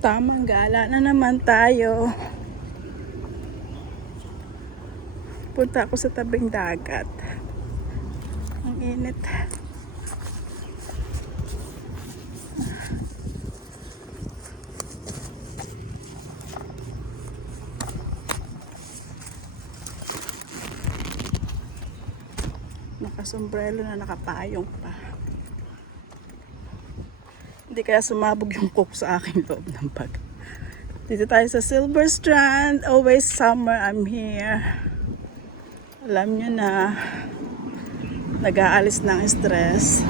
Tamang gala na naman tayo. Punta ako sa tabing dagat. Ang init. Nakasombrelo na, nakapayong pa. Hindi kaya sumabog yung cook sa aking loob ng bag. Dito tayo sa Silver Strand. Always summer, I'm here. Alam nyo na, nag-aalis ng stress.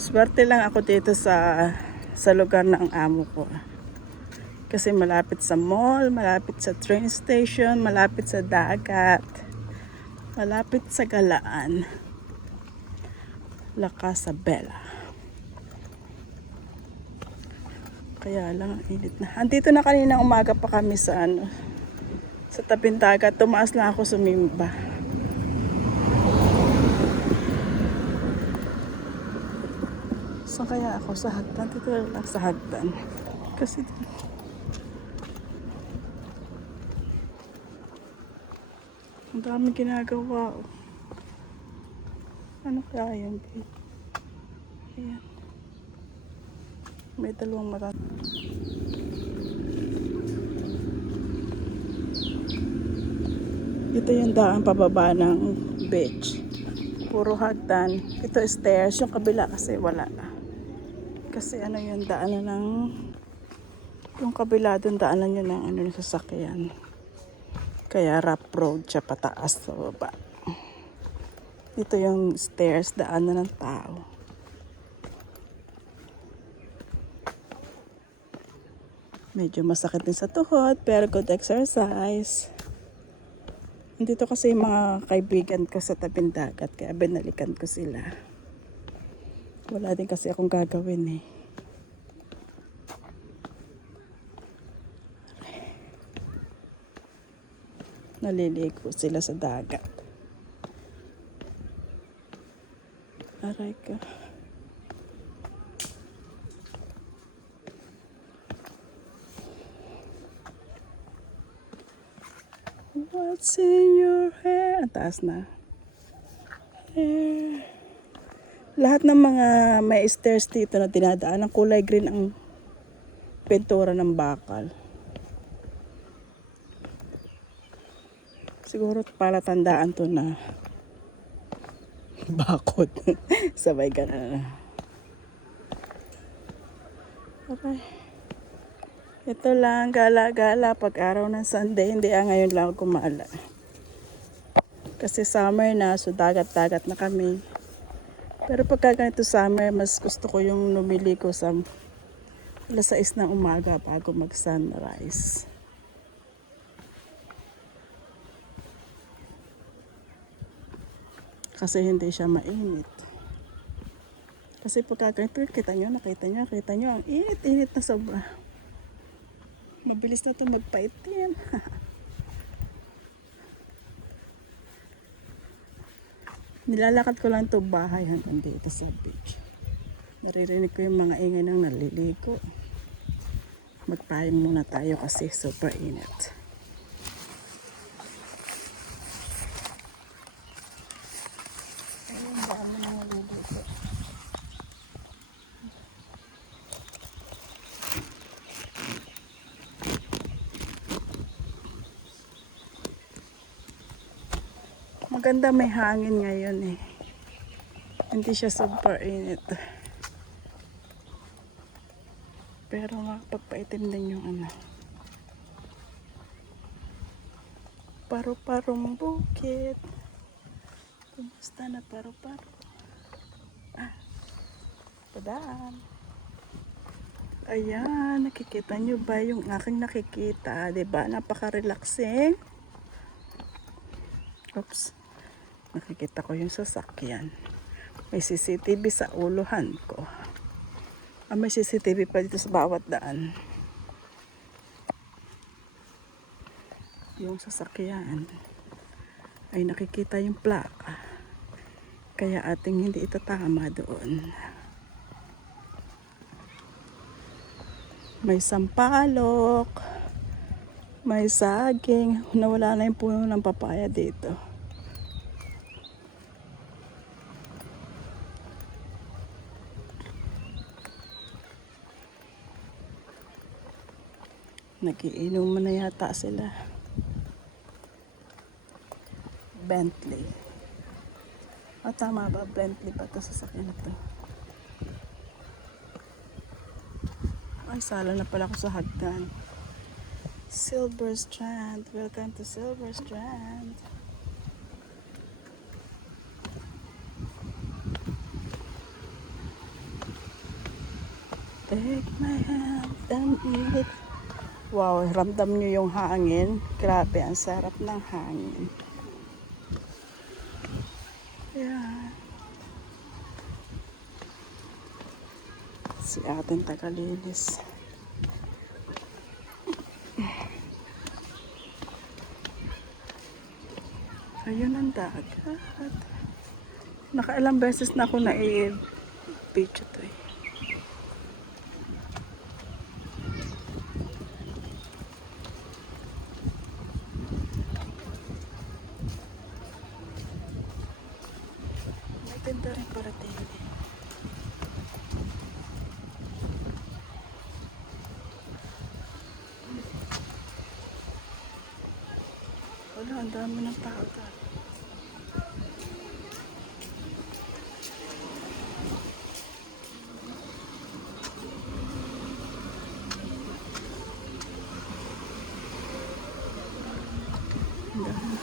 Swerte lang ako dito sa lugar ng amo ko. Kasi malapit sa mall, malapit sa train station, malapit sa dagat, malapit sa galaan. La Casa Bella. Kaya lang ang init na. Andito na kanina umaga pa kami sa sa tabing dagat. Tumaas lang ako sumimba. Saan kaya ako? Sa hagdan? Dito lang sa hagdan. Kasi ang daming ginagawa. Ano kaya yan? Ayan. May dalawang mata. Ito yung daan pababa ng beach. Puro hagdan. Ito stairs. Yung kabila kasi wala na. Kasi yung daanan ng yung kabila doon daanan yun ng ng sasakyan. Kaya rough road siya pataas sa baba. Ito yung stairs, daanan ng tao. Medyo masakit din sa tuhod, pero good exercise. Nandito kasi yung mga kaibigan ko sa tabing dagat, kaya binalikan ko sila. Wala din kasi akong gagawin eh. Naliligo sila sa dagat. Aray ka. What's in your hair? Ang taas na. Hair. Lahat ng mga may stairs dito na dinadaan, ang kulay green ang pintura ng bakal. Siguro palatandaan to na bakod. Sabay ka na. Okay. Ito lang, gala-gala pag araw ng Sunday. Hindi ngayon lang ako kumala. Kasi summer na, so dagat-dagat na kami. Pero pagka ganito summer, mas gusto ko yung lumili ko sa alas 6 ng umaga bago mag-sunrise. Kasi hindi siya mainit. Kasi pagka ganito, nakita nyo, ang init-init na sobra. Mabilis na ito magpaitin. Nilalakad ko lang ito bahay hanggang dito sa beach. Naririnig ko yung mga ingay ng naliligo. Magpahing muna tayo kasi super init. Ayun, dami na naliligo. Maganda, may hangin ngayon eh. Hindi siya super init. Pero makapagpaitim din yung paru-parong bukid. Kumusta na paru-paro? Padaan. Ayan, nakikita nyo ba yung aking nakikita? Diba? Napaka-relaxing. Oops. Nakikita ko yung sasakyan. May CCTV sa uluhan ko. May CCTV pa dito sa bawat daan. Yung sasakyan ay nakikita yung plaka. Kaya ating hindi ito tama doon. May sampalok, may saging. Nawala na yung puno ng papaya dito. Nagiinuman na yata sila. Bentley. Tama ba? Bentley pa ito sa sakyan na to. Ay, sala na pala ako sa hagdan. Silver Strand. Welcome to Silver Strand. Take my hand and eat it. Wow, ramdam nyo yung hangin. Grabe, ang sarap ng hangin. Yeah. Si ating tagalinis. Ayun ang dagat. Nakailang beses na ako na-beach ito eh. May tinda rin para tingin. Wala, ang dami ng tao tayo. Ang dami.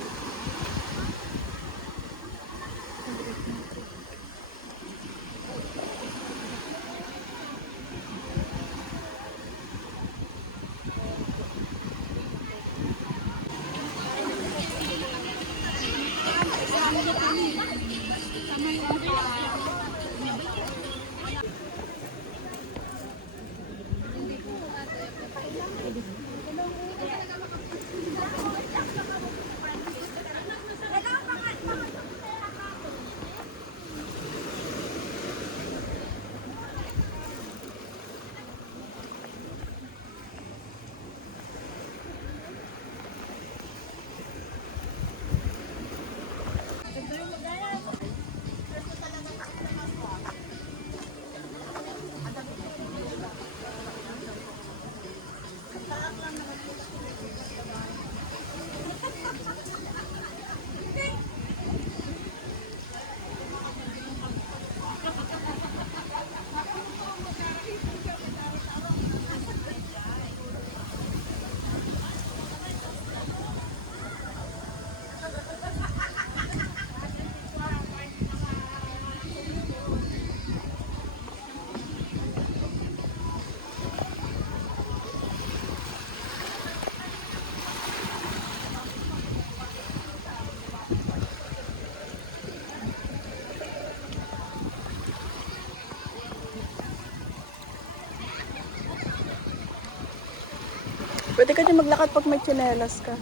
Pwede ka dyan maglakad pag may tsinelas ka.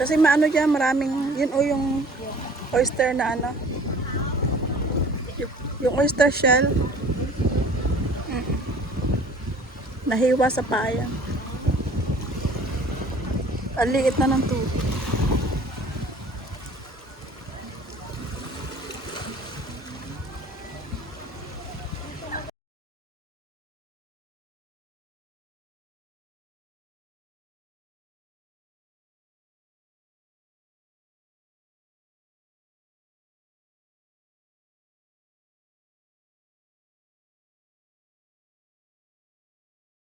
Kasi maano dyan, maraming, yun o yung oyster na ano. Yung oyster shell. Nahiwa sa paya. Ang liit na ng tubig.